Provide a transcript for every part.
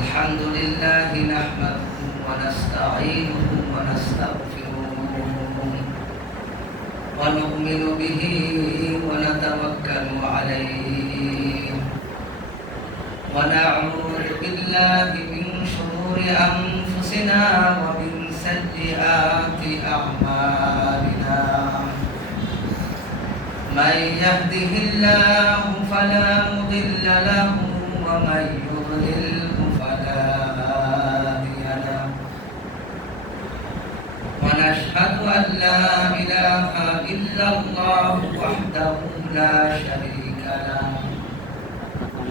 الحمد لله نحمده ونستعينه ونستغفره ونؤمن به ونتوكل عليه ونعوذ بالله من شرور أنفسنا ومن سيئات أعمالنا من يهده الله فلا مضل له ومن يضلله فلا هادي له ونشهد أن لا إله إلا الله وحده لا شريك له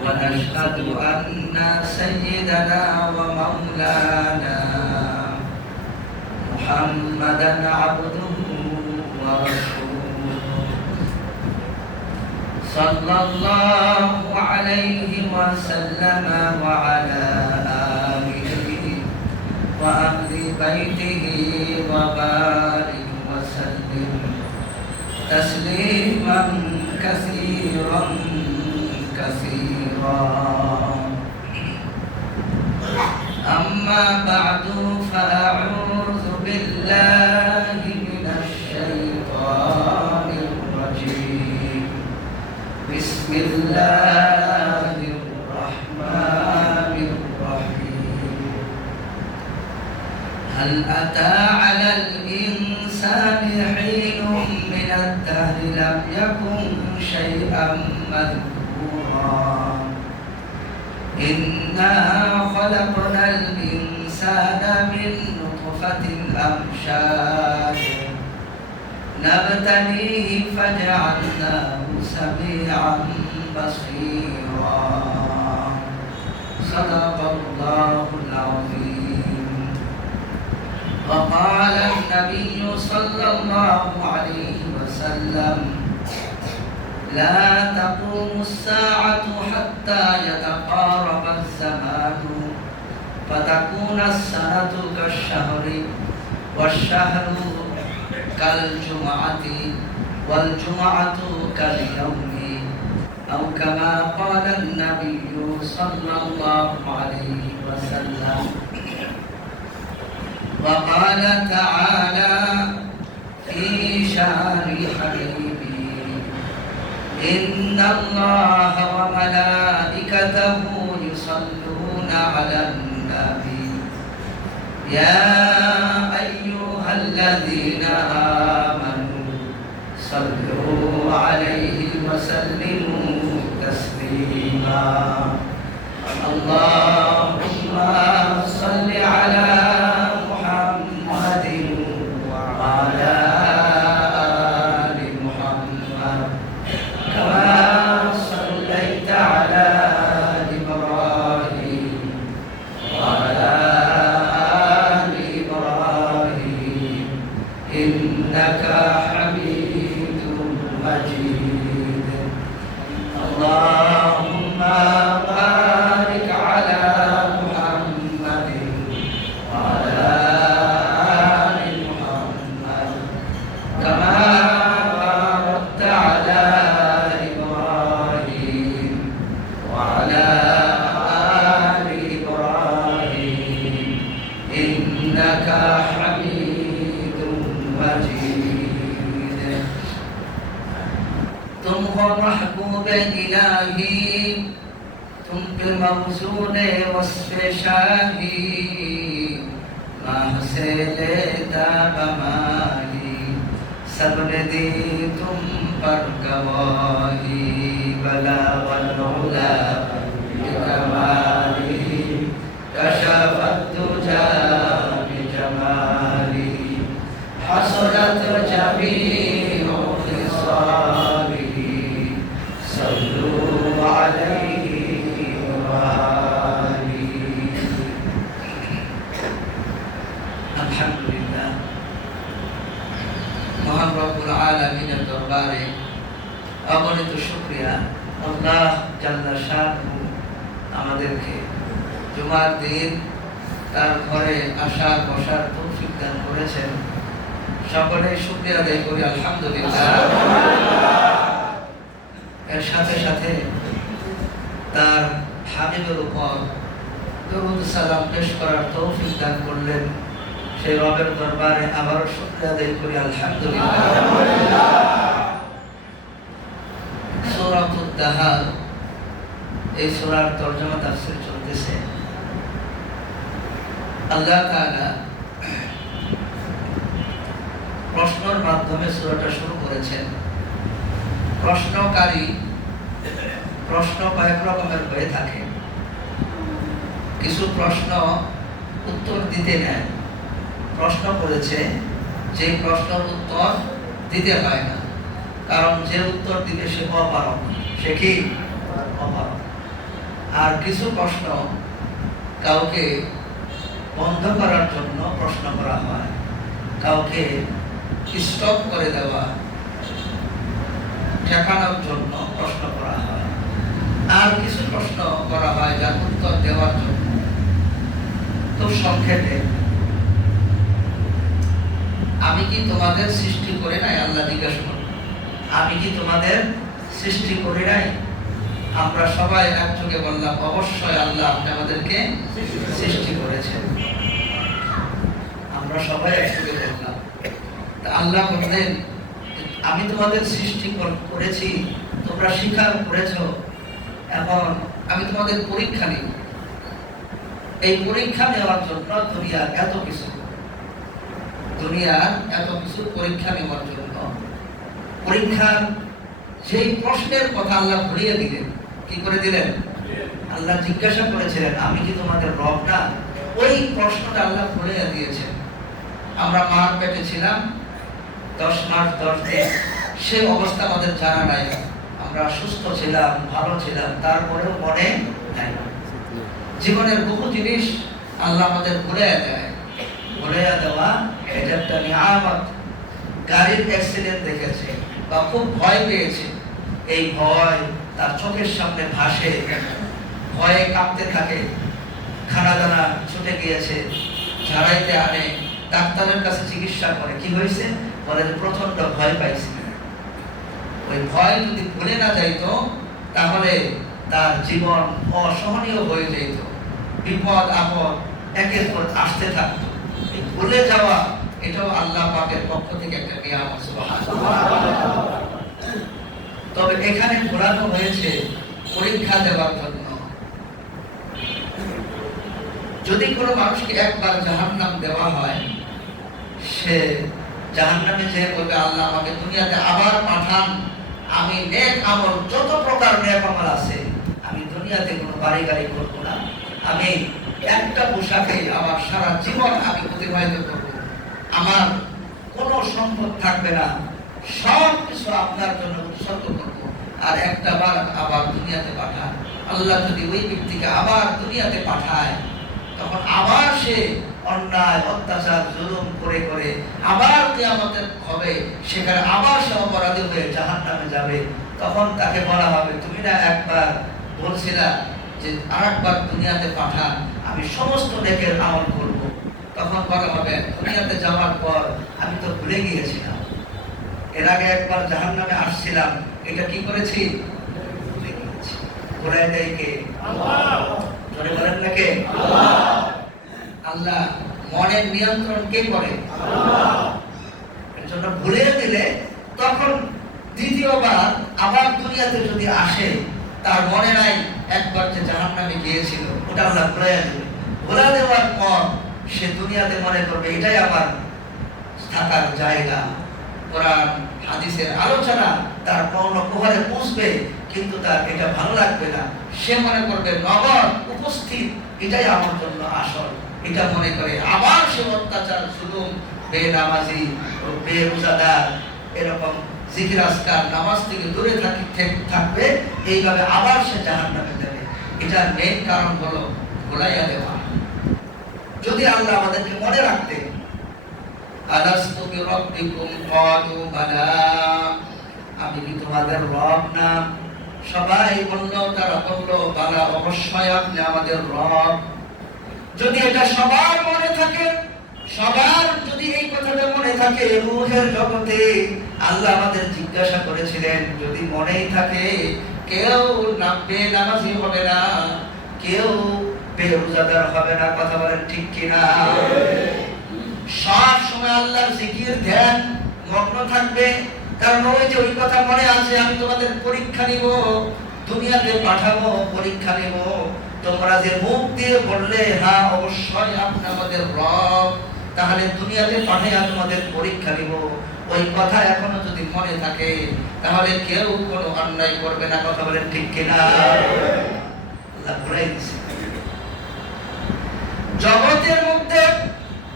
ونشهد أن سيدنا ومولانا محمدا عبده ورسوله صلى الله عليه وسلم وعلى آله وأهل بيته وبارك وسلم تسليما كثيرا كثيرا أما بعد فأعوذ بالله من الشيطان الرجيم بسم الله الرحمن الرحيم هل أتى على الإنسان حين من الدهر لم يكن شيئا مذكورا إنا خلقنا الإنسان من نطفة أمشاج نبتليه فجعلناه سميعا بصيرا صدق الله العظيم وقال النبي صلى الله عليه وسلم لا تقوم الساعة حتى يتقارب الزمان فتكون السنة كالشهر والشهر كالجمعة والجمعة كاليوم أو كما قال النبي صلى الله عليه وسلم وقال تعالى في شأن حبيبي إن الله وملائكته يصلون على النبي يا أيها الذين آمنوا صلوا عليه وسلموا تسليما اللهم صل على محمد وعلى آل محمد كما صليت على إبراهيم وعلى آل إبراهيم إنك حميد مجيد اللهم بارك على محمد وعلى آل محمد كما باركت على إبراهيم وعلى آل إبراهيم إنك حميد مجيد तुम हो महबूब इलाही तुम पे मौजूद वस्फ़ शाही माह से लेता बमाही सबने दी तुम पर गवाही बला वलउला बिकमाली कशफत तुजा बिजमाली हसरत जमीउ खिसाली सल्लू अलैहि वाली अल्हम्दुलिल्लाह মহান রব্বুল আলামিনের দরবারে অগণিত শুকরিয়া আল্লাহ জাল্লা শাহু আমাদেরকে জুমার দিন তার ঘরে আসার বসার তৌফিক দান করেছেন সকলে শুকরিয়া আদায় করি আলহামদুলিল্লাহ। এর সাথে সাথে তার হাবিবের উপর দরুদ সালাম পেশ করার তৌফিক দান করলেন। সেই রবের দরবারে আবারও শুকরিয়া আদায় করি, আলহামদুলিল্লাহ। সূরাতুদ দাহার, এই সূরার তরজমা তাফসীর চলতেছে। আল্লাহ তাআলা প্রশ্নের মাধ্যমে সূরাটা শুরু করেছেন। প্রশ্নকারী প্রশ্ন কয়েক রকমের হয়ে থাকে। কিছু প্রশ্ন উত্তর দিতে নেয়, প্রশ্ন করেছে যে প্রশ্নের উত্তর দিতে হয় না, কারণ যে উত্তর দিবে সে অপারগ, সে কি অপারগ। আর কিছু প্রশ্ন কাউকে বন্ধ করার জন্য প্রশ্ন করা হয়, কাউকে স্টপ করে দেওয়া, ঠেকানোর জন্য প্রশ্ন করা হয়। আর কিছু প্রশ্ন করা হয় যার উত্তর দেওয়ার জন্য। তো সংক্ষেপে, আমি কি তোমাদের সৃষ্টি করে নাই? আল্লাহ জিজ্ঞাসা করেন, আমি কি তোমাদের সৃষ্টি করি নাই? আমরা সবাই একযোগে বললাম, অবশ্যই আল্লাহ আপনি আমাদেরকে সৃষ্টি করেছেন। আমরা সবাই একযোগে বললাম। তা আল্লাহ বললেন, আমি তোমাদের সৃষ্টি করেছি, তোমরা স্বীকার করেছো, এখন আমি তোমাদের পরীক্ষা নিই। এই পরীক্ষা নেওয়ার জন্য দুনিয়ার এত কিছু পরীক্ষা নেওয়ার জন্য, পরীক্ষার সেই প্রশ্নের কথা আল্লাহ ঘুরিয়ে দিলেন। কি করে দিলেন? আল্লাহ জিজ্ঞাসা করেছিলেন, আমি কি তোমাদের রব না? ওই প্রশ্নটা আল্লাহ ঘুরিয়ে দিয়েছেন। আমরা মার পেটে ছিলাম 10 মাস 10 দিন, সে অবস্থা আমাদের জানা নাই। আমরা সুস্থ ছিলাম, ভালো ছিলাম, তারপরেও মনে নাই। জীবনের বহু জিনিস আল্লাহ আমাদের ঘুরিয়ে দেয়। ঘুরিয়ে দেওয়া এটা একটা নিয়ামত। গাড়ির অ্যাক্সিডেন্ট দেখেছে বা খুব ভয় পেয়েছে, এই ভয় তার চোখের সামনে ভাসে, ভয়ে কাঁপতে থাকে, খানা দানা ছুটে গিয়েছে, ঝাড়াইতে আনে, ডাক্তারের কাছে চিকিৎসা করে। কি হয়েছে? বলে প্রচন্ড ভয় পাইছে। ওই ভয় যদি ভুলে না যাইতো, তাহলে তার জীবন অসহনীয় হয়ে যেত, বিপদ আপদ একের পর আসতে থাকতো। এই ভুলে যাওয়া, এটাও আল্লাহ পাকের পক্ষ থেকে একটা নিয়ামত, সুবহানাল্লাহ। তবে এখানে ঘোরানো হয়েছে পরীক্ষা দেওয়ার জন্য। যদি কোনো মানুষকে একবার জাহান্নাম দেওয়া হয়, সে জাহান্নামে যে বলবে, আল্লাহ আমাকে দুনিয়াতে আবার পাঠান, আমি নেক আমল, যত প্রকার নেক আমল আছে, আমি দুনিয়াতে কোনো বাড়ি গাড়ি করবো না, আমি একটা পোশাকে আমার সারা জীবন আমি অতিবাহিত করব, আমার কোনো সম্পদ থাকবে না, সব কিছু আপনার জন্য উৎসর্গ করব, আর একটা বার আবার দুনিয়াতে পাঠান। আল্লাহ যদি ওই ব্যক্তিকে আবার দুনিয়াতে পাঠায়, তখন আবার সে অন্যায় অত্যাচার জুলুম করে করে আবার কিয়ামতের হবে, সেখানে আবার সে অপরাধী হয়ে জাহান্নামে যাবে। তখন তাকে বলা হবে, তুমি না একবার বলছিলা যে আরেকবার দুনিয়াতে পাঠান, আমি সমস্ত নেকের আমল করব। তখন বলা হবে, দুনিয়াতে যাওয়ার পর আমি তো ভুলে গিয়েছিলাম, এর আগে একবার জাহান্নামে আসছিলাম, এটা কি করেছি? ভুলে গিয়েছি। ভুলে দেয় কে? আল্লাহ। জোরে বলেন না কে? আল্লাহ। আল্লাহ। মনের নিয়ন্ত্রণ কে করে? আল্লাহ। এর জন্য ভুলে দিলে তখন দ্বিতীয়বার আবার দুনিয়াতে যদি আসে, তার মনে নাই একবার যে জাহান্নামে গিয়েছিল, ওটা আল্লাহ ভুলে দেবে। ভুলে দেওয়ার পর সে দুনিয়াতে মনে করবে এটাই আমার থাকার জায়গা। কোরআন হাদিসের আলোচনা তার কর্ণকুহরে পৌঁছবে, কিন্তু তার এটা ভালো লাগবে না। সে মনে করবে নগদ উপস্থিত এটাই আমার জন্য আসল। এটা মনে করে আবার সে অত্যাচার, জুলুম, বেনামাজি, বেরোজাদার, এরকম জিকির আজকার, নামাজ থেকে দূরে থাকবে। এইভাবে আবার সে জাহান্নামে যাবে। এটার মেইন কারণ হলো ভুলাইয়া দেওয়া। যদি আল্লাহ আমাদেরকে মনে রাখতেন, আলাস্তু বিরাব্বিকুম ক্বালু বালা, আমি কি তোমাদের রব না? সবাই বলল, তারা বলল, বালা, অবশ্যই আপনি আমাদের রব। যদি এটা সবার মনে থাকে, সবার যদি এই কথাটা মনে থাকে, রূহের জগতে আল্লাহ আমাদের জিজ্ঞাসা করেছিলেন, যদি মনেই থাকে কেউ বেনামাজি হবে না, কেউ বেরোজাদার হবে না। কথা বলেন ঠিক কিনা? সব সময় আল্লাহর জিকির ধ্যান মগ্ন থাকবে। কারণ ওই যে ওই কথা মনে আছে, আমি তোমাদের পরীক্ষা নিব, দুনিয়াতে পাঠাবো, পরীক্ষা নিব। তোমরা যে মুখ দিয়ে বললে হ্যাঁ অবশ্যই আপনি আমাদের রব, তাহলে দুনিয়াতে পাঠাইয়া তোমাদের পরীক্ষা নিব, ওই কথা এখনো যদি মনে থাকে তাহলে কেউ কোনো অন্যায় করবে না। কথা বলেন ঠিক কিনা? আল্লাহ বলে দিয়েছে, জগতের মধ্যে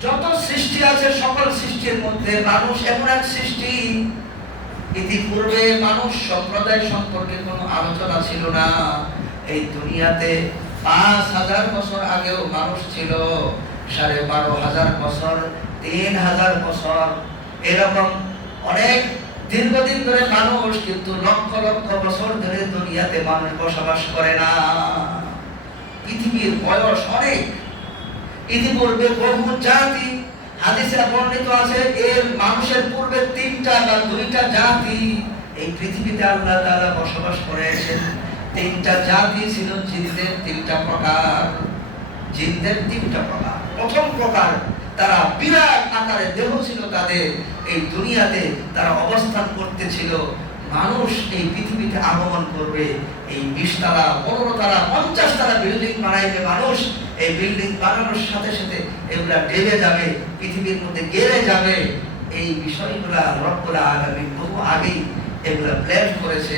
যত সৃষ্টি আছে সকল সৃষ্টির মধ্যে মানুষ এমন এক সৃষ্টি, ইতিপূর্বে মানুষ সম্প্রদায় সম্পর্কে কোনো আলোচনা ছিল না। এই দুনিয়াতে ৫,০০০ বছর আগেও মানুষ ছিল, ১২,৫০০ বছর, ৩,০০০ বছর, এরকম অনেক দীর্ঘদিন ধরে মানুষ, কিন্তু লক্ষ লক্ষ বছর ধরে দুনিয়াতে মানুষ বসবাস করে না। পৃথিবীর বয়স অনেক। ইতিপূর্বে বহু জাতি, হাদিসে বর্ণিত আছে এর মানুষের পূর্বে ৩টা বা ২টা জাতি এই পৃথিবীতে আল্লাহ তাআলা বসবাস করেছেন। ৩টা জাতি ছিল জিনদের ৩টা প্রকার। জিনদের ৩টা প্রকার। প্রথম প্রকার, তারা বিরাট আকারে দেহ ছিল তাদের, এই দুনিয়াতে তারা অবস্থান করতেছিল। মানুষ এই পৃথিবীতে আগমন করবে, এই ২০ তলা ১৫ তলা ৫০ তলা বিল্ডিং বানাইবে মানুষ। এই বিল্ডিং বানানোর সাথে সাথে এগুলা ডেবে যাবে, পৃথিবীর মধ্যে গেড়ে যাবে। এই বিষয়গুলা রব্বুল আলামিন বহু আগেই এগুলা প্ল্যান করেছে।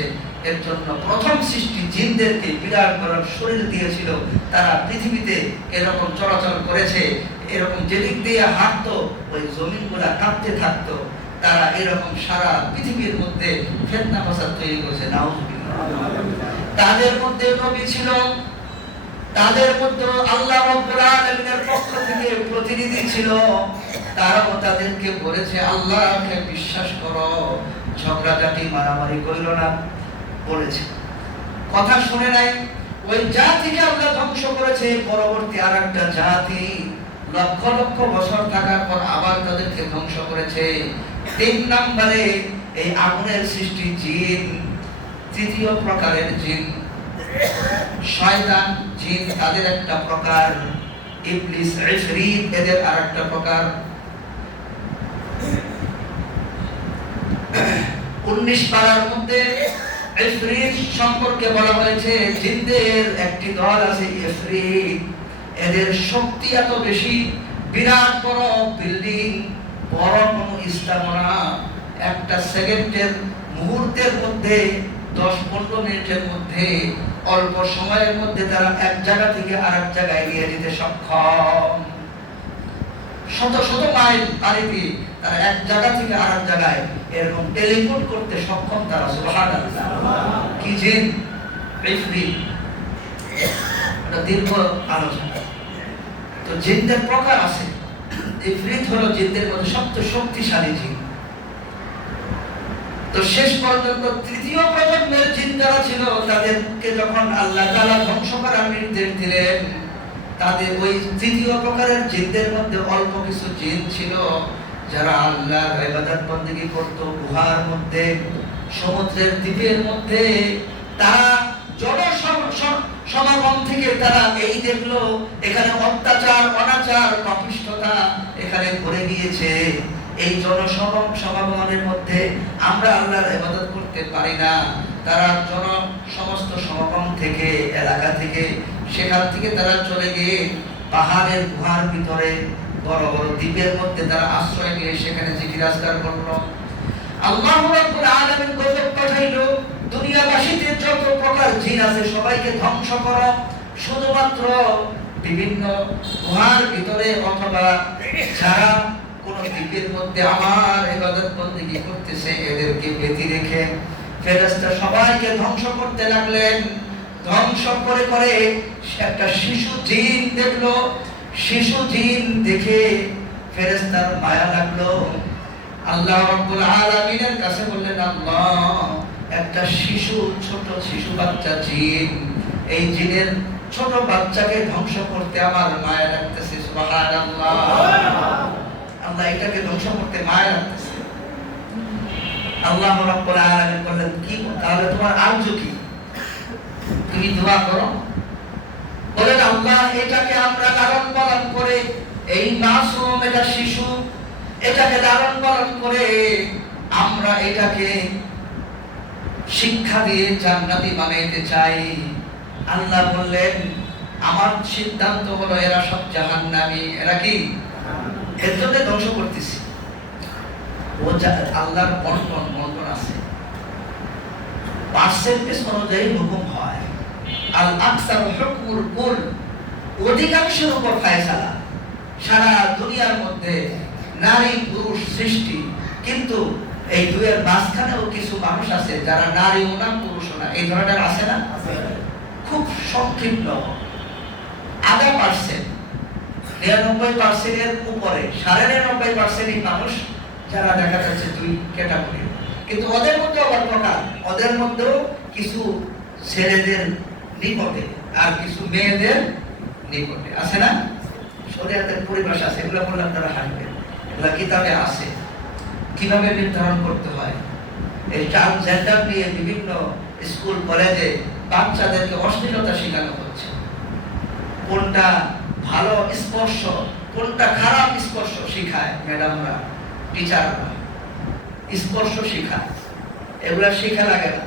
এর জন্য প্রথম সৃষ্টি জিনদেরকে বিরাট বড় শরীর দিয়েছিল। তারা পৃথিবীতে এরকম চলাচল করেছে, এরকম যেদিক দিয়ে হাঁটতো ওই জমিনগুলা কাঁপতে থাকতো। তারা এরকম সারা পৃথিবীর মধ্যে ফিতনা ফাসাদ তৈরি করেছে। নাউজুবিল্লাহ। তাদের মধ্যে নবী ছিল, তাদের মধ্যে আল্লাহ রাব্বুল আলামিনের পক্ষ থেকে প্রতিনিধি ছিল। তারাও তাদেরকে বলেছে আল্লাহকে বিশ্বাস করো, ঝগড়াঝাটি মারামারি করিল না বলেছে। কথা শুনে নাই, ওই জাতিকে আল্লাহ ধ্বংস করেছে। পরবর্তী আরেকটা জাতি লক্ষ লক্ষ বছর থাকার পর আবার তাদেরকে ধ্বংস করেছে। ৩ নম্বরে এই আগুনের সৃষ্টি জিন, তৃতীয় প্রকারের জিন শয়তান জিন, তাদের একটা প্রকার, ইবলিস ইফরিত এদের আরেকটা প্রকার। ১৯ পারার মধ্যে ইফরিত সম্পর্কে বলা হয়েছে, জিনদের একটি দল আছে ইফরিত। এদের শক্তি এত বেশি, বিরাট বড় বিল্ডিং, বড় কোনো স্থাপনা, একটা সেকেন্ডের মুহূর্তের মধ্যে ১০-১৫ মিনিটের মধ্যে অল্প সময়ের মধ্যে তারা এক জায়গা থেকে আরেক জায়গায় নিয়ে যেতে সক্ষম। শত শত মাইল পাড়ি দিয়ে তারা এক জায়গা থেকে আরেক জায়গায় এরকম টেলিপোর্ট করতে সক্ষম তারা। সুবহানাল্লাহ। কি জিন? ইফরিত। এটা দীর্ঘ আলোচনা। তো জিনদের প্রকার আছে। ইফরিত হলো জিনদের মধ্যে সবচেয়ে শক্তিশালী জিন। তো শেষ পর্যন্ত তৃতীয় প্রজন্মের জিন যারা ছিল, তাদেরকে যখন আল্লাহ তাআলা ধ্বংস করার নির্দেশ দিলেন, তাদের ওই তৃতীয় প্রকারের জিনদের মধ্যে অল্প কিছু জিন ছিল যারা আল্লাহর ইবাদত বন্দেগী করত গুহার মধ্যে, সমুদ্রের দ্বীপের মধ্যে। তারা সমাগম থেকে তারা এই দেখলো এখানে অত্যাচার, অনাচার, পাপিষ্ঠতা এখানে ভরে গিয়েছে। এই সমাগমের মধ্যে আমরা আল্লাহর ইবাদত করতে পারি না। তারা সমস্ত সমাগম থেকে, এলাকা থেকে, সেখান থেকে তারা চলে গিয়ে পাহাড়ের গুহার ভিতরে বড় বড় দ্বীপের মধ্যে তারা আশ্রয় নিয়ে সেখানে জিকির আজকার করলো। আল্লাহ রাব্বুল আলামিন গজব পাঠাইলো, দুনিয়াবাসীতে যত প্রকার জিন আছে সবাইকে ধ্বংস করো, শুধুমাত্র বিভিন্ন গুহার ভিতরে অথবা যারা কোন দ্বীপের মধ্যে আমার ইবাদত বন্দেগী করতেছে এদেরকে বেঁধে রেখে ফেরেশতা সবাইকে ধ্বংস করতে লাগলেন। ধ্বংস করে করে একটা শিশু জিন দেখলো। শিশু জিন দেখে ফেরেশতার মায়া লাগলো। আল্লাহ রাব্বুল আলামিনের কাছে বললেন, আল্লাহ, একটা ছোট শিশু বাচ্চা জিন, এই জিনের ছোট বাচ্চাকে ধ্বংস করতে আমার মায়া লাগতেছে। সুবহানাল্লাহ। আল্লাহ এটাকে ধ্বংস করতে মায়া লাগতেছে। আল্লাহ রাব্বুল আলামিন বললেন, কি তাহলে তোমার আরজু কি? তুমি দোয়া করো, বলেন আল্লাহ এটাকে আমরা লালন পালন করে, এই মাসুম এটা শিশু, এটাকে লালন পালন করে আমরা এটাকে শিক্ষা দিয়ে জান্নাতি বানাইতে চাই। আল্লাহ বললেন আমার সিদ্ধান্ত হলো এরা সব জাহান্নামী। এরা কি? এর জন্য ধ্বংস করতেছি। ও আল্লাহর বন্টন আছে, পার্সেন্টেজ অনুযায়ী হুকুম হয়। আল আকসার হুকমুল কুল, অধিকাংশের উপর ফায়সালা। সারা দুনিয়ার মধ্যে নারী পুরুষ সৃষ্টি, কিন্তু এই দুয়ের মাঝখানেও কিছু মানুষ আছে যারা নারীও না পুরুষও না, এই ধরনের আছে না? খুব সংক্ষিপ্ত আধা পার্সেন্ট, 99% উপরে 99.5% মানুষ যারা দেখা যাচ্ছে দুই ক্যাটাগরি। কিন্তু ওদের মধ্যে আবার প্রকার, ওদের মধ্যেও কিছু ছেলেদের নিকটে আর কিছু মেয়েদের নিকটে আছে না? শরীয়তের পরিভাষা আছে, এগুলো বললে আপনারা হাসবেন, এগুলো কিতাবে আছে। কিভাবে নির্ধারণ করতে হয় এই ট্রান্সজেন্ডার নিয়ে বিভিন্ন স্কুল কলেজে বাচ্চাদেরকে অশ্লীলতা শেখানো হচ্ছে। কোনটা ভালো স্পর্শ, কোনটা খারাপ স্পর্শ শিখায় ম্যাডামরা, টিচাররা স্পর্শ শিখায়। এগুলা শিখা লাগে না।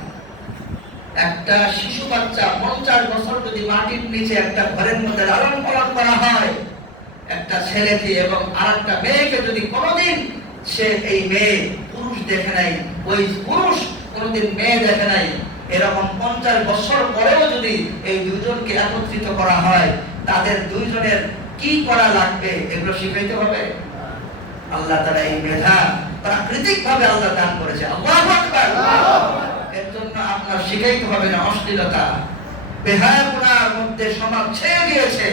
একটা শিশু বাচ্চা 50 বছর যদি মাটির নিচে একটা ঘরের মধ্যে লালন পালন করা হয়, একটা ছেলেকে এবং আরেকটা মেয়েকে যদি কোনোদিন সে এই মেয়ে পুরুষ দেখে নাই, ওই পুরুষ কোনোদিন মেয়ে দেখে নাই, এরকম 50 বছর পরেও যদি এই দুজনকে একত্রিত করা হয়, তাদের দুইজনের কি করা লাগবে এগুলো শিখাইতে হবে। আল্লাহ তাআলা এই মেধা প্রাকৃতিক ভাবে আল্লাহ দান করেছে। আল্লাহু আকবার। এর জন্য আপনার শিখাইতে হবে না অশ্লীলতা, বেহায়াপনার মধ্যে সমাজ ছেয়ে গিয়েছে,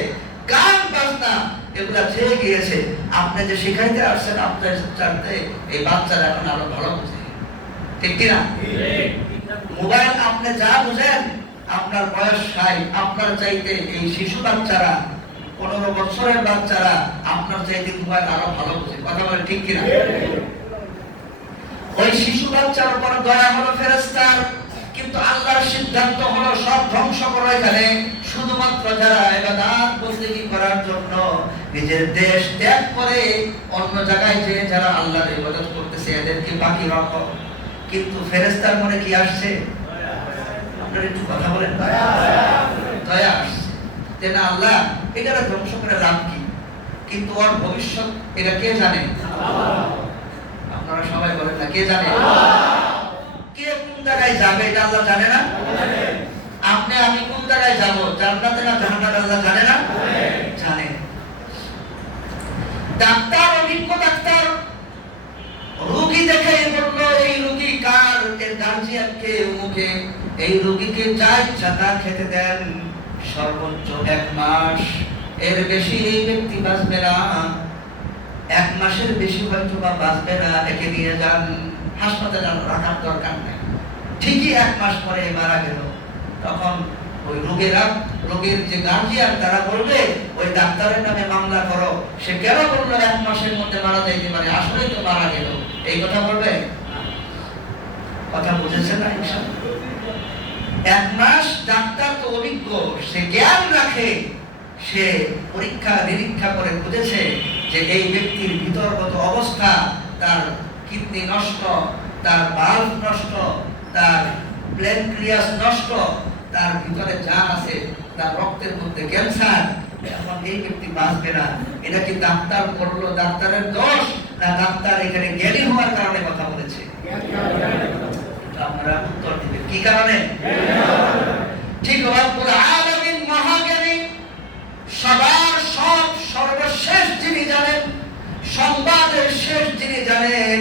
গান বাজনা এগুলা ছেয়ে গিয়েছে। আপনি যে শিখাইতে আসছেন আপনার চাইতে এই বাচ্চারা এখন আরো ভালো বুঝে, ঠিক কিনা? মোবাইল আপনি যা বুঝেন, আপনার বয়স 60, আপনার চাইতে এই শিশু বাচ্চারা 15 বছরের বাচ্চারা আপনার চাইতে মোবাইল আরো ভালো বুঝে। কথা বলে ঠিক কিনা? ওই শিশু বাচ্চার উপর দয়া হলো ফেরেশতার, কিন্তু আল্লাহর সিদ্ধান্ত হলো সব ধ্বংস করা। এখানে শুধুমাত্র যারা ইবাদত বন্দেগী করার জন্য নিজের দেশ ত্যাগ করে অন্য জায়গায় যে যারা আল্লাহর ইবাদত করতেছে এদেরকে বাকি রাখো। কিন্তু ফেরেশতার মনে কি আসছে? আপনারা একটু কথা বলেন। দয়া আসছে যে না আল্লাহ এটা ধ্বংস করে লাভ কি, কিন্তু ওর ভবিষ্যৎ এটা কে জানে? আপনারা সবাই বলেন না কে জানে? কে কোন জায়গায় যাবে এটা আল্লাহ জানে না? আপনি আমি কোন জায়গায় যাব, জান্নাতে না জাহান্নামে, আল্লাহ জানে না? জানে। ডাক্তার, অভিজ্ঞ ডাক্তার রোগী দেখে বলল এই রোগী কার, এর গার্জিয়ান কে, মুখে এই রোগীকে যা ইচ্ছা তা খেতে দেন, সর্বোচ্চ 1 মাস, এর বেশি এই ব্যক্তি বাঁচবে না। 1 মাসের বেশি হয়তো বা বাঁচবে না, একে নিয়ে যান হাসপাতালে, রাখার দরকার নেই। ঠিকই 1 মাস পরে মারা গেল। তখন ওই রোগীর যে গার্জিয়ান তারা বলবে ওই ডাক্তারের নামে মামলা করো, সে কেন বললো 1 মাসের মধ্যে মারা যাইতে পারে, আসলেই তো মারা গেল, এই কথা বলবে? কথা বুঝেছেন না? 1 মাস ডাক্তার তো অভিজ্ঞ, সে জ্ঞান রাখে, সে পরীক্ষা নিরীক্ষা করে বুঝেছে যে এই ব্যক্তির ভিতরগত অবস্থা, তার কিডনি নষ্ট, তার ভালভ নষ্ট, তার প্যানক্রিয়াস নষ্ট, তার ভিতরে যা আছে, তার রক্তের মধ্যে ক্যান্সার, এখন এই ব্যক্তি বাঁচবে না। এটা কি ডাক্তার বললো ডাক্তারের দোষ, না ডাক্তার এখানে জ্ঞানী হওয়ার কারণে কথা বলেছে? আপনারা উত্তর দিবেন কি কারণে? ঠিক রব্বুল আলামিন মহাজ্ঞানী, সবার সব সর্বশেষ যিনি জানেন, সংবাদের শেষ যিনি জানেন,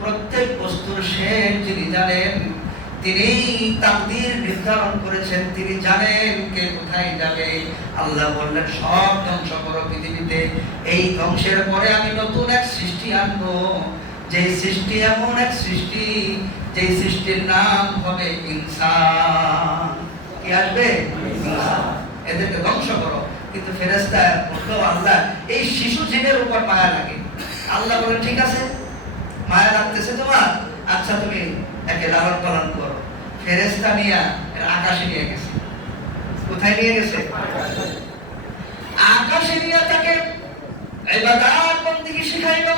প্রত্যেক বস্তুর শেষ যিনি জানেন, তিনি তাকদীর নির্ধারণ করেছেন, তিনি জানেন কে কোথায় যাবে। আল্লাহ বললেন সব ধ্বংস করো পৃথিবীতে, এই ধ্বংসের পরে আমি নতুন এক সৃষ্টি আনবো, যে সৃষ্টি এমন এক সৃষ্টি, যে সৃষ্টির নাম হবে ইনসান। কি আসবে? ইনসান। এদেরকে ধ্বংস করো। কিন্তু ফেরেশতা বললো আল্লাহ এই শিশু জিনের উপর মায়া লাগে। আল্লাহ বলেন ঠিক আছে, মায়া লাগতেছে তোমার, আচ্ছা তুমি একে লালন পালন করো। ফেরেশতা নিয়ে আকাশে নিয়ে গেছে, কোথায় নিয়ে গেছে? আকাশে নিয়ে তাকে ইবাদত বন্দেগী শিখাইলো,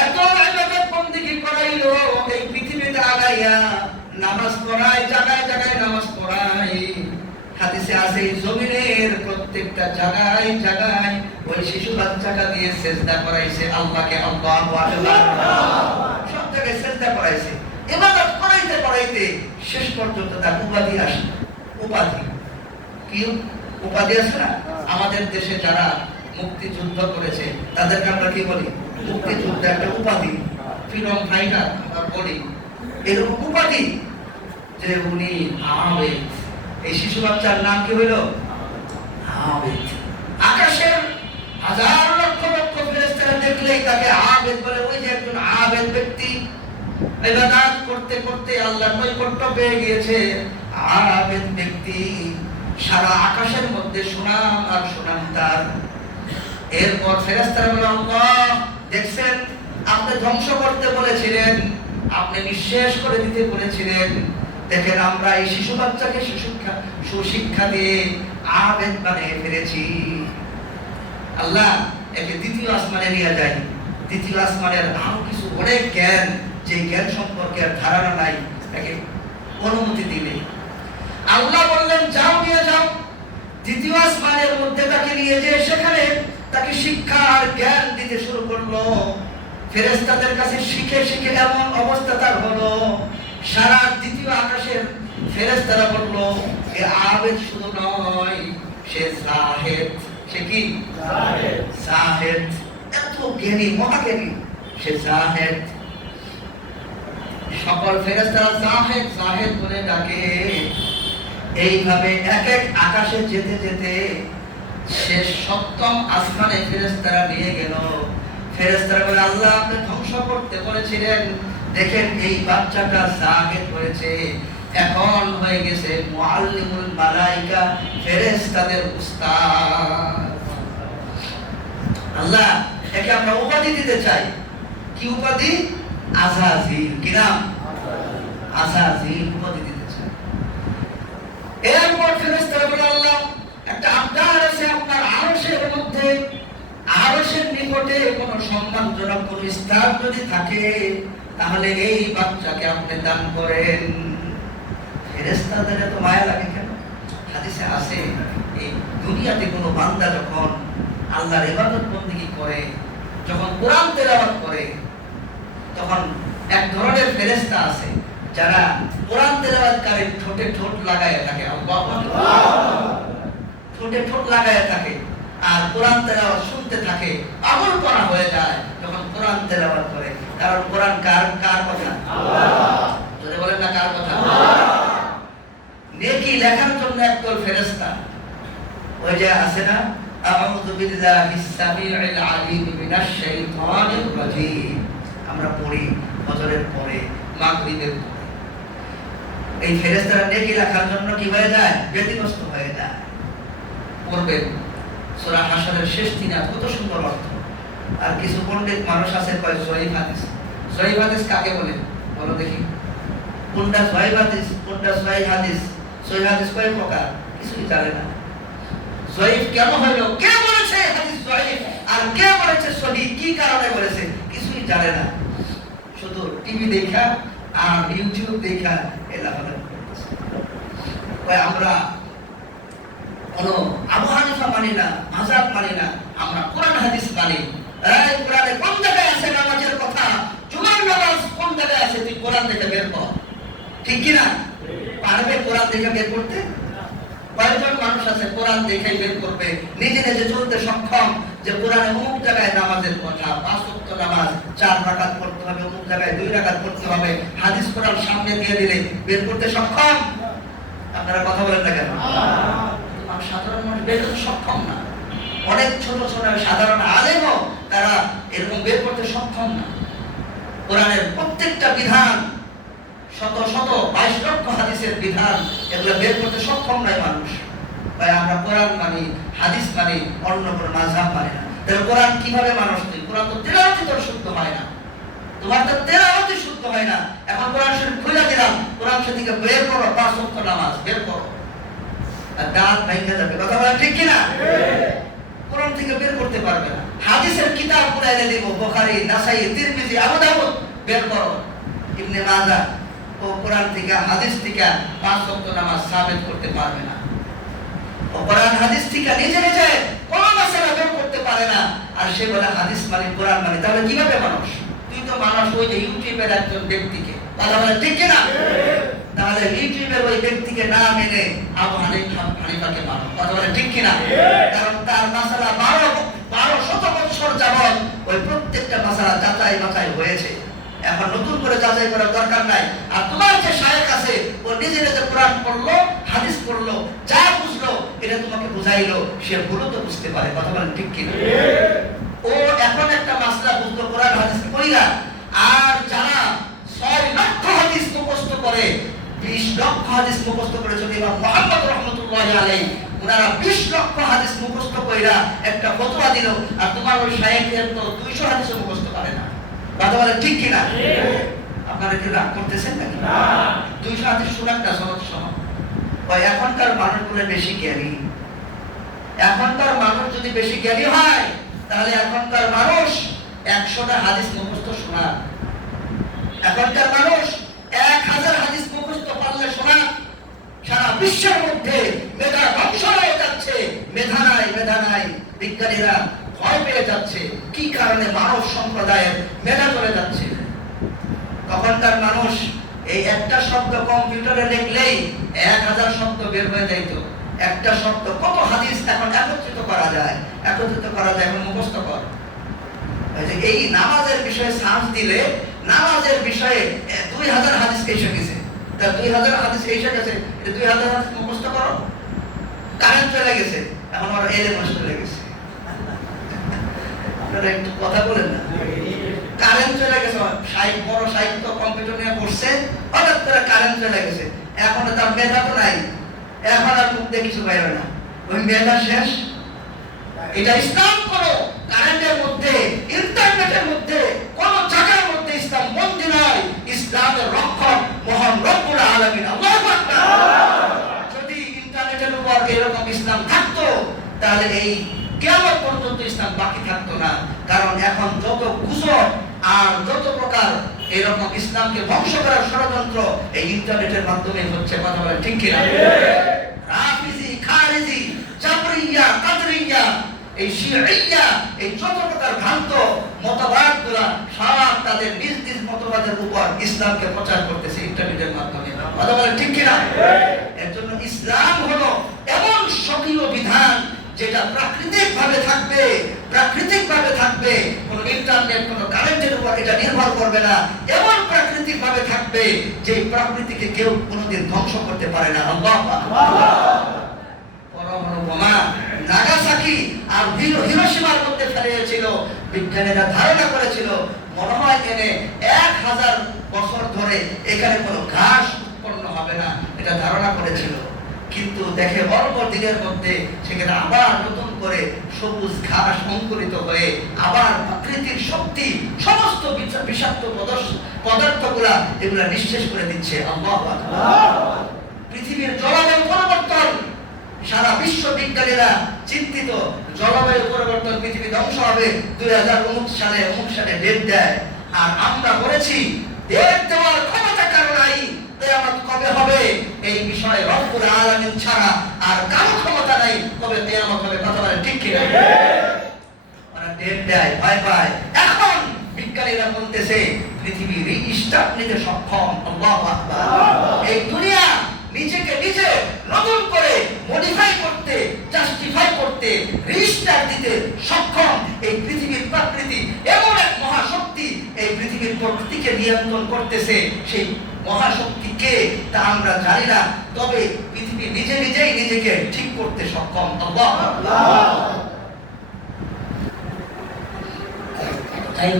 এত ইবাদত বন্দেগী করাইলো, এই পৃথিবীতে আগাইয়া নামাজ পড়ায়, জায়গায় জায়গায় নামাজ পড়ায়। হাদিসে আছে জমিনের প্রত্যেকটা জায়গায় জায়গায় ওই শিশু বাচ্চাটা দিয়ে সিজদা করাইছে আল্লাহকে, আল্লাহু আকবার, সব জায়গায় সিজদা করাইছে। ইবাদত করাইতে করাইতে শেষ পর্যন্ত তার উপাধি আসে। উপাধি কি উপাধি আছে না? আমাদের দেশে যারা মুক্তিযুদ্ধ করেছে তাদেরকে আমরা কি বলি? মুক্তিযুদ্ধ একটা উপাধি, ফ্রিডম ফাইটার আমরা বলি। এরকম উপাধি যে উনি আবেদ। এই শিশু বাচ্চার নাম কি হইল? আবেদ। আকাশের হাজার লক্ষ লক্ষ ফেরেশতারা দেখলেই তাকে আবেদ বলে। ওই যে একজন আবেদ ব্যক্তি ইবাদত করতে করতে আল্লাহর নৈকট্য পেয়ে গিয়েছে, আবেদ ব্যক্তি, সারা আকাশের মধ্যে সুনাম আর সুনাম তার। এরপর ফেরেশতারা বলে, আল্লাহ দেখছেন, আপনি ধ্বংস করতে বলেছিলেন, আপনি নিঃশেষ করে দিতে বলেছিলেন, দেখেন আমরা এই শিশু বাচ্চাকে সুশিক্ষা দিয়ে আবেদ বানিয়ে ফেলেছি। আল্লাহ একে দ্বিতীয় আসমানে নিয়ে যায়। দ্বিতীয় আসমানের আরো কিছু অনেক জ্ঞান, যে জ্ঞান সম্পর্কে আর ধারণা নাই, তাকে অনুমতি দিলে আল্লাহ বললেন, যাও নিয়ে যাও। দ্বিতীয় আসমানের মধ্যে তাকে নিয়ে যেয়ে সেখানে তাকে শিক্ষা আর জ্ঞান দিতে শুরু করলো। ফেরেশতাদের কাছে শিখে শিখে এমন অবস্থা তার হলো, সারা দ্বিতীয় আকাশের ফেরেশতারা বলল, এ আবেদ শুধু নয়, সে জাহেদ। সে কি? জাহেদ। এত জ্ঞানী, মহাজ্ঞানী, সে জাহেদ। সকল ফেরেশতারা জাহেদ জাহেদ বলে ডাকে। এইভাবে এক এক আকাশে যেতে যেতে শেষ সপ্তম আসমানে ফেরেশতারা নিয়ে গেল। ফেরেশতারা বলে, আল্লাহ আপনি ধ্বংস করতে বলেছিলেন, দেখেন এই বাচ্চাটা জাহেদ হয়েছে, এখন হয়ে গেছে মুআল্লিমুল মালায়েকা, ফেরেশতাদের উস্তাদ। আল্লাহ একে আমরা উপাধি দিতে চাই। কি উপাধি? আযাযিল। কি নাম? আযাযিল উপাধি দিতে চাই। এরপর ফেরেশতারা বলে, আল্লাহ একটা আবদার আছে আপনার আরশের মধ্যে, আরশের নিকটে কোন সম্মানজনক কোন স্থান যদি থাকে তাহলে এই বাচ্চাকে আপনি দান করেন। ফেরেশতাদের এত মায়া লাগে কেন? হাদিসে আছে, এই দুনিয়াতে কোনো বান্দা যখন আল্লাহর ইবাদত বন্দেগী করে, যখন কোরআন তেলাওয়াত করে, তখন এক ধরনের ফেরেশতা আছে যারা কোরআন তেলাওয়াতকারীর ঠোঁটে ঠোঁট লাগায় থাকে, আল্লাহু আকবার, ঠোঁটে ঠোঁট লাগায় থাকে, আর কোরআন তেলাওয়াত শুনতে থাকে, পাগল করা হয়ে যায় যখন কোরআন তেলাওয়াত করে। কারণ কোরআন কার কার কথা? আল্লাহ। যদি বলেন না কার কথা? আল্লাহ। নেকি লেখার জন্য একদল ফেরেশতা, ওই যে আছে না, আউযু বিল্লাহিস সামিউল আলিম মিনাশ শাইতানির রাজীম, আমরা পড়ি ফজরের পরে, মাগরিবের পরে। এই ফেরেশতারা নেকি লেখার জন্য কি হয়ে যায়? ব্যতিব্যস্ত হয়ে যায়। পড়বেন সূরা হাশরের শেষ দিনে, কত সুন্দর অর্থ। আর কিছু পণ্ডিত মানুষ আছে কয় সহিহ হাদিস। সহিহ হাদিস কাকে বলে বলো দেখি? কোনটা সহিহ হাদিস, কোনটা সহিহ হাদিস? সহিহ হাদিস কয় প্রকার? কিছুই জানে না। সহিহ কেন হলো, কে বলেছে হাদিস সহিহ, আর কে বলেছে সহিহ, কি কারণে বলেছে, কিছুই জানে না। শুধু টিভি দেখা আর ইউটিউব দেখা এলাকাটা করতেছে। আমরা কোন আবু হানিফা মানি না, মাযহাব মানি না, আমরা কোরআন হাদিস মানি। এই কোরআনে কোন জায়গায় আছে নামাজের কথা? জুমার নামাজ কোন জায়গায় আছে? তুই কোরআন থেকে বের কর। ঠিক কি না? পারবে কোরআন থেকে বের করতে? কয়েকজন মানুষ আছে কোরআন দেখে বের করবে, নিজে নিজে চলতে সক্ষম, যে কোরআনে অমুক জায়গায় নামাজের কথা, 5 ওয়াক্ত নামাজ 4 রাকাত পড়তে হবে, অমুক জায়গায় 2 রাকাত পড়তে হবে, হাদিস কোরআন সামনে দিয়ে দিলে বের করতে সক্ষম? আপনারা কথা বলেন না কেন? সাধারণ মানুষ বের করতে সক্ষম না। অনেক ছোট ছোট সাধারণ আলেমও তারা এরকম বের করতে সক্ষম না। কোরআনের প্রত্যেকটা বিধান, শত শত 22 লক্ষ হাদিসের বিধান, এগুলো বের করতে সক্ষম নয় মানুষ। তাই আমরা কোরআন মানি, হাদিস মানি, অন্য কোনো মাযহাব মানি না। তাহলে কোরআন কিভাবে মানুষ? তুই কোরআন তো তেলাওয়াত তোর শুদ্ধ হয় না, তোমার তো তেলাওয়াত শুদ্ধ হয় না। এখন কোরআন শরীফ খুলে দিলাম, কোরআন শরীফ থেকে বের করো 5 ওয়াক্ত নামাজ বের করো। আর দাঁত ভেঙে যাবে। কথা বলেন ঠিক কিনা? কোরআন থেকে বের করতে পারবে না। হাদিসের কিতাব পড়ে এনে দিব, বুখারী, নাসাই, তিরমিজি, আবু দাউদ বের করো, ইবনে মাজাহ, ও কোরআন থেকে হাদিস থেকে 5 ওয়াক্ত নামাজ সাবিত করতে পারবে না। ও কোরআন হাদিস থেকে নিজে নিজে কোন মাসআলা বের করতে পারে না, আর সে বলে হাদিস মানে কোরআন মানে। তাহলে কিভাবে মানুষ? তুই তো মানুষ ওই যে ইউটিউবের একজন ব্যক্তিকে, কথা বলেন ঠিক কিনা? তাহলে ইউটিউবের ওই ব্যক্তিকে না মেনে আবু হানিফাকে মানো, কথা বলেন ঠিক কিনা? কারণ তার মাসআলা 1200 বছর যাবত ওই প্রত্যেকটা মাসআলা যাচাই বাছাই হয়েছে। এখন নতুন করে যাচাই করার দরকার নাই। আর তোমার যে শায়েখ আছে, ও নিজে নিজে কোরআন পড়লো, হাদিস পড়লো, যা বুঝলো এটা তোমাকে বুঝাইলো, সে ভুলও তো বুঝতে পারে, কথা বলেন ঠিক কিনা? ও এখন একটা মাসলা বুঝলো কোরআন হাদিস পড়িরা, আর যারা 6 লক্ষ হাদিস মুখস্থ করে, 20 লক্ষ হাদিস মুখস্থ করেছেন ইমাম মুহাম্মদ রাহমাতুল্লাহি আলাইহি, ওনারা 20 লক্ষ হাদিস মুখস্থ কইরা একটা ফতোয়া দিল, আর তোমার ওই শায়েখের তো 200 হাদিস মুখস্থ পারে না, কথা বলেন ঠিক কিনা? আপনারা কি রাগ করতেছেন নাকি? না, 200 হাদিস শোনাটা সহজ সহজ। ওই এখনকার মানুষগুলো বেশি জ্ঞানী। এখনকার মানুষ যদি বেশি জ্ঞানী হয়, তাহলে এখনকার মানুষ 100টা হাদিস মুখস্থ শোনা। এখনকার মানুষ 1000 হাদিস মুখস্থ পারলে শোনা। সারা বিশ্বের মধ্যে মেধা ধ্বংস হয়ে যাচ্ছে, মেধা নাই, বিজ্ঞানীরা ভয় পেয়ে যাচ্ছে। কি কারণে? মানব সম্প্রদায়ের মেধা চলে যাচ্ছে। তখনকার মানুষ এই একটা শব্দ কম্পিউটারে লিখলেই 1000 শব্দ বের হয়ে যাইত। একটা শব্দ কত হাদিস এখন একত্রিত করা যায়, এখন মুখস্থ কর। এই নামাজের বিষয়ে সার্চ দিলে নামাজের বিষয়ে 2000 হাদিস এসে গেছে। তা 2000 হাদিস এসে গেছে, 2000 হাদিস মুখস্থ করো। কারেন্ট চলে গেছে, এখন আর এলএমএস চলে গেছে। আপনারা একটু কথা বলেন না। কারেন্ট চলে গেছে, বড় সাহিত্য কম্পিউটার নিয়ে পড়ছে, হঠাৎ করে কারেন্ট চলে গেছে। এখন তার মেধা তো নাই, এখন আর মুখ দিয়ে কিছু বাইরে না, ওই মেধা শেষ। এটা ইসলাম করো কারেন্টের মধ্যে, ইন্টারনেটের মধ্যে, কোন জায়গার মধ্যে ইসলাম বন্দী নয়। ইসলামের রক্ষক মহান রব্বুল আলামিন আল্লাহু আকবার। যদি ইন্টারনেটের উপর এরকম ইসলাম থাকতো, তাহলে এই কিয়ামত পর্যন্ত ইসলাম বাকি থাকতো না। কারণ এখন যত গুজব আর যত প্রকার এরকম ইসলামকে ধ্বংস করার ষড়যন্ত্র এই ইন্টারনেটের মাধ্যমে হচ্ছে, কথা বলেন ঠিক কিনা? রাফিজি, খারিজি, জাবরিয়া, কাদরিয়া, এই শিয়া, এই যত প্রকার ভ্রান্ত মতবাদগুলা সব তাদের নিজ নিজ মতবাদের উপর ইসলামকে প্রচার করতেছে ইন্টারনেটের মাধ্যমে, কথা বলেন ঠিক কিনা? এর জন্য ইসলাম হলো এমন স্বকীয় বিধান যেটা প্রাকৃতিক ভাবে থাকবে, কোন ইন্টারনেট, কোন কারেন্টের উপর এটা নির্ভর করবে না। এমন প্রাকৃতিক ভাবে থাকবে যে প্রাকৃতিকে কেউ কোনোদিন ধ্বংস করতে পারে না। আল্লাহু আকবার। পরমাণু বোমা নাগাসাকি আর হিরোশিমার মধ্যে ফেলেছিল, বিজ্ঞানীরা ধারণা করেছিল মনে হয় এনে 1000 বছর ধরে এখানে কোনো ঘাস উৎপন্ন হবে না, এটা ধারণা করেছিল। কিন্তু দেখে অল্প দিনের মধ্যে সেখানে আবার নতুন করে সবুজ ঘাস অঙ্কুরিত হয়ে আবার প্রাকৃতিক শক্তি সমস্ত বিষাক্ত পদার্থগুলা এগুলা নিঃশেষ করে দিচ্ছে। আল্লাহু আকবার। পৃথিবীর জলবায়ু পরিবর্তন, সারা বিশ্ব বিজ্ঞানীরা চিন্তিত, জলবায়ু পরিবর্তন, পৃথিবী ধ্বংস হবে 2019 সালে ডেট দেয়। আর আমরা বলেছি ডেট দেওয়ার ক্ষমতা কারো নাই, কিয়ামত কবে হবে এই বিষয়ে রব্বুল আলামিন ছাড়া আর কারো ক্ষমতা নাই কবে কিয়ামত হবে, কথা বলেন ঠিক কিনা? ওরা ডেট দেয়, ভয় পায়। এখন বিজ্ঞানীরা বলতেছে পৃথিবী রিস্টার্ট নিতে সক্ষম। আল্লাহু আকবার। এই দুনিয়া নিজেকে নিজে নতুন করে মডিফাই করতে, জাস্টিফাই করতে, রিস্টার্ট দিতে সক্ষম। এই পৃথিবীর প্রকৃতি এমন এক মহাশক্তি এই পৃথিবীর প্রকৃতিকে নিয়ন্ত্রণ করতেছে। সেই মহাশক্তি কে তা আমরা জানি না, তবে পৃথিবী নিজেই নিজেকে ঠিক করতে সক্ষম। আল্লাহু আকবার। তাই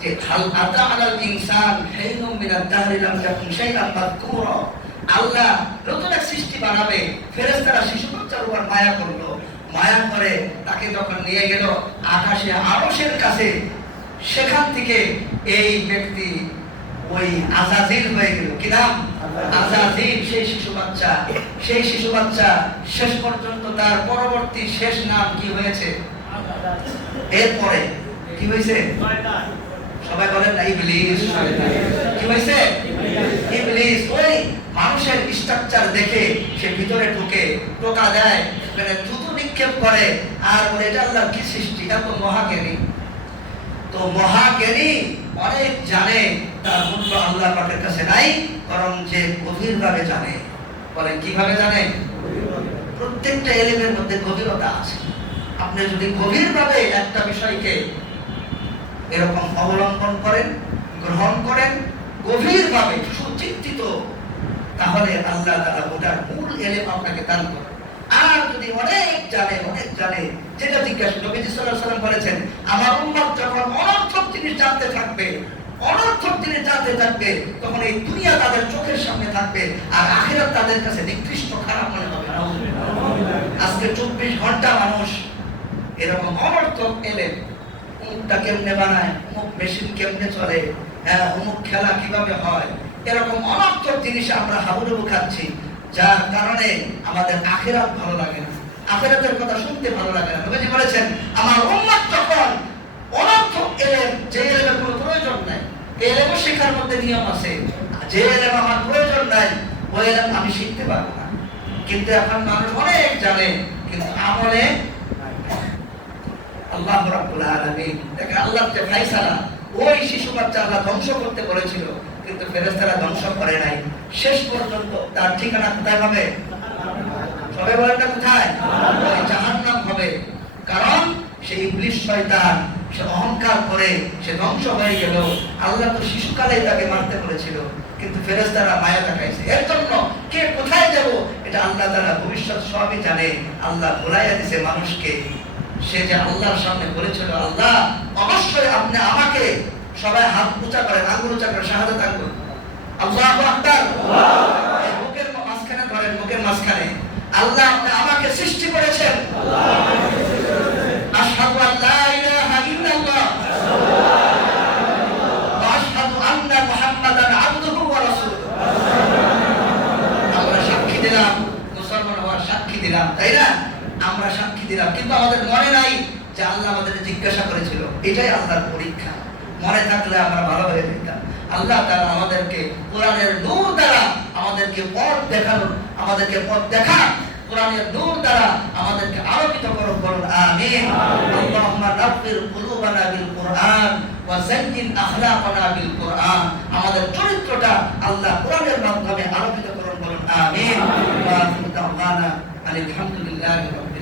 যে হাল আতা আলাল ইনসান হাইনুম মিনাদ দাহরি লাম ইয়াকুন শাইআন মাযকুরা। আল্লাহ নতুন এক সৃষ্টি বানাবে, ফেরেশতারা শিশু বাচ্চার উপর মায়া করলো, মায়া করে তাকে যখন নিয়ে গেল আকাশে আরশের কাছে, সেখান থেকে এই ব্যক্তি ওই আযাজিল হয়ে গেল। কি নাম? আযাযিল সেই শিশু বাচ্চা শেষ পর্যন্ত তার পরবর্তী শেষ নাম কি হয়েছে? এরপরে কি হয়েছে? সবাই বলেন না ইবলিস। কি হয়েছে? ইবলিস। ওই মানুষের স্ট্রাকচার দেখে সে ভিতরে ঢুকে টোকা দেয়, মানে থুতু নিক্ষেপ করে আর বলে এটা আল্লাহর কি সৃষ্টি, এত মহাজ্ঞানী। তো মহাজ্ঞানী অনেক জানে, তার মূল্য আল্লাহ পাকের কাছে নাই, কারণ যে গভীরভাবে জানে। বলেন কিভাবে জানে? প্রত্যেকটা এলিমের মধ্যে গভীরতা আছে। আপনি যদি গভীরভাবে একটা বিষয়কে এরকম অবলম্বন করেন, গ্রহণ করেন, গভীরভাবে সুচিন্তিত, তাহলে আল্লাহ তাআলা ওটার মূল এলেম আপনাকে দান করেন। আর যদি অনেক জানে, যেটা জিজ্ঞাসা নবীজি সাল্লাল্লাহু আলাইহি ওয়াসাল্লাম বলেছেন, আমার উম্মত যখন অনর্থক জিনিস জানতে থাকবে, তখন এই দুনিয়া তাদের চোখের সামনে থাকবে আর আখিরাত তাদের কাছে নিকৃষ্ট খারাপ মনে হবে। আজকে 24 ঘন্টা মানুষ এরকম অনর্থক এলেন, অমুকটা কেমনে বানায়, অমুক মেশিন কেমনে চলে, অমুক খেলা কিভাবে হয়, এরকম অনর্থক জিনিস আমরা হাবুডুবু খাচ্ছি, যার কারণে আমাদের আখিরাত ভালো লাগে না, আখিরাতের কথা শুনতে ভালো লাগে না। নবীজি বলেছেন, আমার উম্মত যখন অনর্থক এলেম, যে এলেমের কোনো প্রয়োজন নাই, এলেম শেখার মধ্যে নিয়ম আছে, যে এলেম আমার প্রয়োজন নাই ওই এলেম আমি শিখতে পারবো না। কিন্তু এখন মানুষ অনেক জানে, কিন্তু আমলে আল্লাহ রাব্বুল আলামিন, দেখেন আল্লাহর যে ফয়সালা, ওই শিশু বাচ্চা আল্লাহ ধ্বংস করতে বলেছিল, কিন্তু ফেরেশতারা ধ্বংস করে নাই। শেষ পর্যন্ত তার ঠিকানা কোথায় হবে? সবাই বলেন না কোথায়? জাহান্নাম হবে। কারণ সেই ইবলিস শয়তান, সে অহংকার করে সে ধ্বংস হয়ে গেল। আল্লাহ তো শিশুকালেই তাকে মারতে বলেছিল, কিন্তু ফেরেশতারা মায়া দেখাইছে। এর জন্য কে কোথায় যাব এটা আল্লাহ তাআলা ভবিষ্যৎ সবই জানে। আল্লাহ ভুলাইয়া দিয়েছে মানুষকে। সে যে আল্লাহর সামনে বলেছিল, আল্লাহ অবশ্যই আপনি আমাকে, সবাই হাত উঁচা করে, আঙ্গুল উঁচা করে শাহাদাত আঙ্গুল, আল্লাহু আকবার, বুকের মাঝখানে ধরেন, বুকের মাঝখানে, আল্লাহ আপনি আমাকে সৃষ্টি করেছেন, আশহাদু আল্লা ইলাহা ইল্লাল্লাহ ওয়া আশহাদু আন্না মুহাম্মাদান আবদুহু ওয়া রাসূলুহু। আমরা সাক্ষী দিলাম, মুসলমান হওয়ার সাক্ষী দিলাম, তাই না? আমরা সাক্ষী দিলাম, কিন্তু আমাদের মনে নাই যে আল্লাহ আমাদের জিজ্ঞাসা করেছিল। এটাই আল্লাহর পরীক্ষা। মনে থাকলে আমরা ভালো হয়ে যেতাম। আল্লাহ তাআলা আমাদেরকে কোরআনের নূর দ্বারা আমাদেরকে পথ দেখানো, আমাদেরকে পথ দেখান, কোরআনের নূর দ্বারা আমাদেরকে আলোকিত করুন, বলুন আমিন। আল্লাহুম্মা নাফির কুলুবানা বিল কুরআন ওয়া যায়্যিন আখলাকানা বিল কুরআন। আমাদের চরিত্রটা আল্লাহ কোরআনের মাধ্যমে আলোকিত করুন, বলুন আমিন। ওয়া আখিরু দাওয়ানা আলহামদুলিল্লাহি রাব্বিল